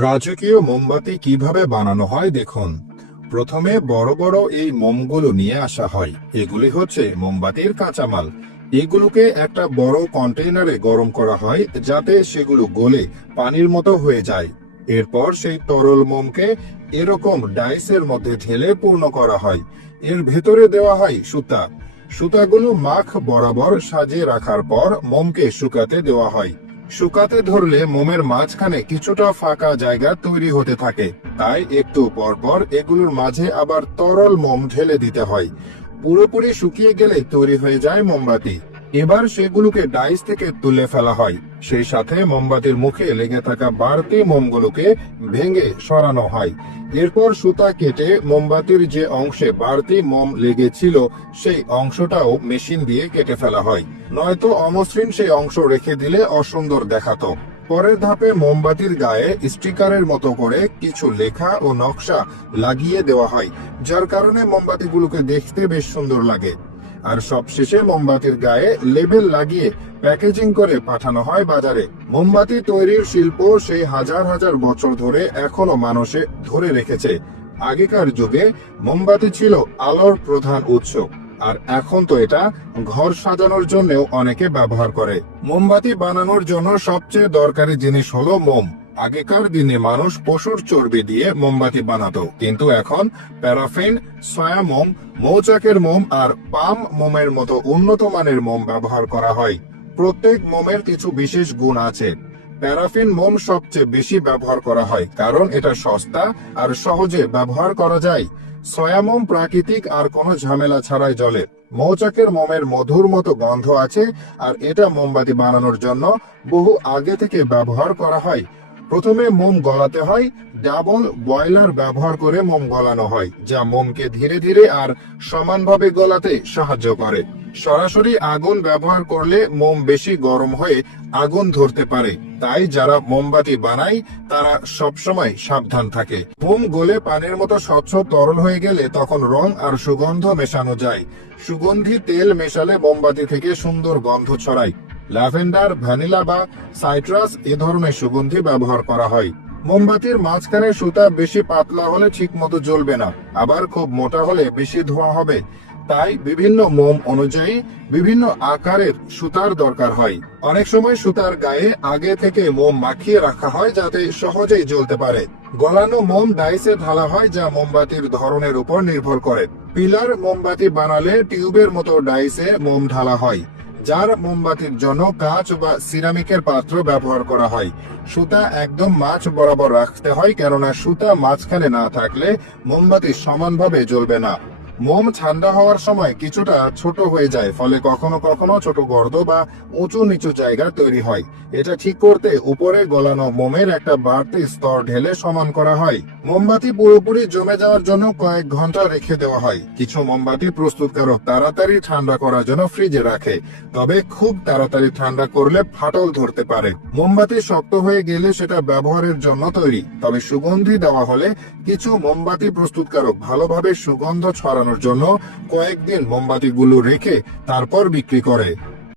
রাজকীয় মোমবাতি কীভাবে বানানো হয় দেখুন। প্রথমে বড় বড় এই মোমগুলো নিয়ে আসা হয়। এগুলি হচ্ছে মোমবাতির কাঁচামাল। এগুলোকে একটা বড় কন্টেইনারে গরম করা হয় যাতে সেগুলো গলে পানির মতো হয়ে যায়। এরপর সেই তরল মোমকে এরকম ডাইসের মধ্যে ঢেলে পূর্ণ করা হয়। এর ভেতরে দেওয়া হয় সুতা। সুতাগুলো মাখ বরাবর সাজিয়ে রাখার পর মোমকে শুকাতে দেওয়া হয়। শুকাতে ধরলে মোমের মাঝখানে কিছুটা ফাঁকা জায়গা তৈরি হতে থাকে। তাই একটু পরপর এগুলোর মাঝে আবার তরল মোম ঢেলে দিতে হয়। পুরোপুরি শুকিয়ে গেলে তৈরি হয়ে যায় মোমবাতি। এবার সেগুলোকে ডাইস থেকে তুলে ফেলা হয়। সেই সাথে মোমবাতির মুখে লেগে থাকা বাড়তি মোমগুলোকে ভেঙে সরানো হয়। এরপর সুতা কেটে মোমবাতির যে অংশে বাড়তি মোম লেগেছিল, সেই অংশটাও মেশিন দিয়ে কেটে ফেলা হয়। নয়তো অমসৃণ সেই অংশ রেখে দিলে অসুন্দর দেখাতো। পরের ধাপে মোমবাতির গায়ে স্টিকারের মতো করে কিছু লেখা ও নকশা লাগিয়ে দেওয়া হয়, যার কারণে মোমবাতিগুলোকে দেখতে বেশ সুন্দর লাগে। আর সবশেষে মোমবাতির গায়ে লেবেল লাগিয়ে প্যাকেজিং করে পাঠানো হয় বাজারে। মোমবাতি তৈরির শিল্প সেই হাজার হাজার বছর ধরে এখনও মানুষে ধরে রেখেছে। আগেকার যুগে মোমবাতি ছিল আলোর প্রধান উৎস, আর এখন তো এটা ঘর সাজানোর জন্যও অনেকে ব্যবহার করে। মোমবাতি বানানোর জন্য সবচেয়ে দরকারি জিনিস হলো মোম। আগেকার দিনে মানুষ পশুর চর্বি দিয়ে মোমবাতি বানাতো, কিন্তু এখন প্যারাফিন, সয়া মোম, মৌচাকের মোম আর পাম মোমের মতো উন্নত মানের মোম ব্যবহার করা হয়। প্রত্যেক মোমের কিছু বিশেষ গুণ আছে। প্যারাফিন মোম সবচেয়ে বেশি ব্যবহার করা হয়, কারণ এটা সস্তা আর সহজে ব্যবহার করা যায়। সয়া মোম প্রাকৃতিক আর কোনো ঝামেলা ছাড়াই জ্বলে। মৌচাকের মোমের মধুর মতো গন্ধ আছে, আর এটা মোমবাতি বানানোর জন্য বহু আগে থেকে ব্যবহার করা হয়। প্রথমে মোম গলাতে হয়, ডাবল বয়লার ব্যবহার করে মোম গলানো হয়, যা মোমকে ধীরে ধীরে আর সমানভাবে গলাতে সাহায্য করে। সরাসরি আগুন ব্যবহার করলে মোম বেশি গরম হয়ে আগুন ধরতে পারে। তাই যারা মোমবাতি বানায়, তারা সবসময় সাবধান থাকে। মোম গলে পানির মতো স্বচ্ছ তরল হয়ে গেলে তখন রং আর সুগন্ধ মেশানো যায়। সুগন্ধি তেল মেশালে মোমবাতি থেকে সুন্দর গন্ধ ছড়ায়। ল্যাভেন্ডার, ভ্যানিলা বা সাইট্রাস এ ধরনের সুগন্ধি ব্যবহার করা হয়। মোমবাতির মাঝখানে সুতা বেশি পাতলা হলে ঠিক মতো জ্বলবে না, আবার খুব মোটা হলে বেশি ধোঁয়া হবে। তাই বিভিন্ন মোম অনুযায়ী বিভিন্ন আকারের সুতার দরকার হয়। অনেক সময় সুতার গায়ে আগে থেকে মোম মাখিয়ে রাখা হয় যাতে সহজেই জ্বলতে পারে। গলানো মোম ডাইসে ঢালা হয় যা মোমবাতির ধরনের উপর নির্ভর করে। পিলার মোমবাতি বানালে টিউবের মতো ডাইসে মোম ঢালা হয়। যার মোমবাতির জন্য কাঁচ বা সিরামিকের পাত্র ব্যবহার করা হয়। সুতা একদম মাছ বরাবর রাখতে হয়, কেননা সুতা মাঝখানে না থাকলে মোমবাতি সমানভাবে জ্বলবে না। মোম ঠান্ডা হওয়ার সময় কিছুটা ছোট হয়ে যায়, ফলে কখনো কখনো ছোট গর্ত বা উঁচু নিচু জায়গা তৈরি হয়। এটা ঠিক করতে উপরে গলানো মোমের একটা বাড়তি স্তর ঢেলে সমান করা হয়। মোমবাতি পুরোপুরি জমে যাওয়ার জন্য কয়েক ঘণ্টা রেখে দেওয়া হয়। কিছু মোমবাতি প্রস্তুতকারক তাড়াতাড়ি ঠান্ডা করার জন্য ফ্রিজে রাখে, তবে খুব তাড়াতাড়ি ঠান্ডা করলে ফাটল ধরতে পারে। মোমবাতি শক্ত হয়ে গেলে সেটা ব্যবহারের জন্য তৈরি, তবে সুগন্ধি দেওয়া হলে কিছু মোমবাতি প্রস্তুতকারক ভালোভাবে সুগন্ধ ছড়ানোর জন্য কয়েকদিন মোমবাতিগুলো রেখে তারপর বিক্রি করে।